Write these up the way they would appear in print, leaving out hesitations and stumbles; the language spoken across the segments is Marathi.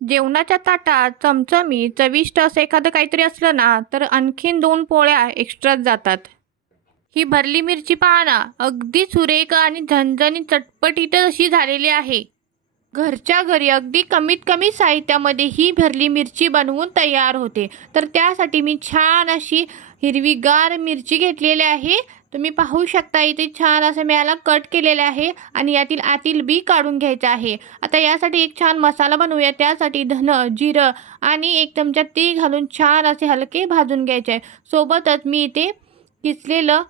जेवणाच्या ताटात चमचमीत चविष्ट असं एखादं काहीतरी असलं ना, तर आणखीन 2 पोळ्या एक्स्ट्राच जातात. ही भरली मिरची पहा ना, अगदी सुरेख आणि झणझणीत चटपटीत अशी झालेली आहे. घरच्या घरी अगदी कमीत कमी साहित्यामध्ये ही भरली मिरची बनवून तयार होते. तर त्यासाठी मी छान अशी हिरवीगार मिरची घेतलेली आहे. तुम्ही पाहू शकता इथे छान असं मी याला कट केलेलं आहे आणि यातील आतील बी काढून घ्यायचं आहे. आता यासाठी एक छान मसाला बनवूया. त्यासाठी धन, जिरं आणि 1 चमचा तीळ घालून छान असे हलके भाजून घ्यायचे आहे. सोबतच मी इथे किसलेलं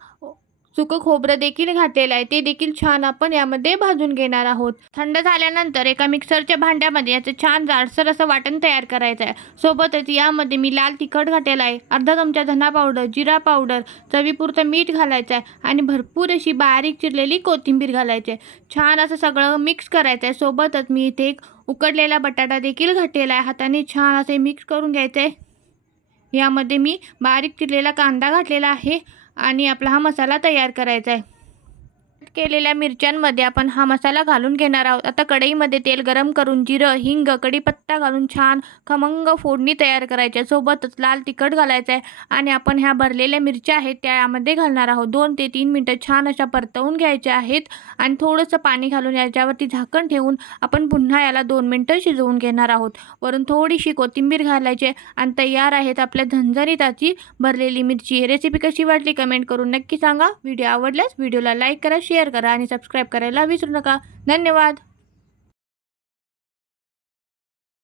सुकं खोबरं देखील घातलेलं आहे. ते देखील छान आपण यामध्ये भाजून घेणार आहोत. थंड झाल्यानंतर एका मिक्सरच्या भांड्यामध्ये याचं छान जाडसर असं वाटण तयार करायचं आहे. सोबतच यामध्ये मी लाल तिखट घातलेला आहे, अर्धा चमचा धना पावडर, जिरा पावडर, चवीपुरतं मीठ घालायचं आहे आणि भरपूर अशी बारीक चिरलेली कोथिंबीर घालायची आहे. छान असं सगळं मिक्स करायचं आहे. सोबतच मी इथे एक उकडलेला बटाटा देखील घातलेला आहे. हाताने छान असे मिक्स करून घ्यायचं आहे. यामध्ये मी बारीक चिरलेला कांदा घातलेला आहे आणि आपला हा मसाला तयार करायचा आहे. कट केलेल्या मिरच्यांमध्ये आपण हा मसाला घालून घेणार आहोत. आता कढईमध्ये तेल गरम करून जिरं, हिंग, कढीपत्ता घालून छान खमंग फोडणी तयार करायची आहे. सोबतच लाल तिखट घालायचं आहे आणि आपण ह्या भरलेल्या मिरच्या आहेत त्या यामध्ये घालणार आहोत. 2 ते 3 मिनटं छान अशा परतवून घ्यायच्या आहेत आणि थोडंसं पाणी घालून याच्यावरती झाकण ठेवून आपण पुन्हा याला 2 मिनटं शिजवून घेणार आहोत. वरून थोडीशी कोथिंबीर घालायची आहे आणि तयार आहेत आपल्या झणझणीत भरलेली मिरची. रेसिपी कशी वाटली कमेंट करून नक्की सांगा. व्हिडिओ आवडल्यास व्हिडिओला लाईक करा, शेअर करा आणि सबस्क्राईब करायला विसरू नका. धन्यवाद.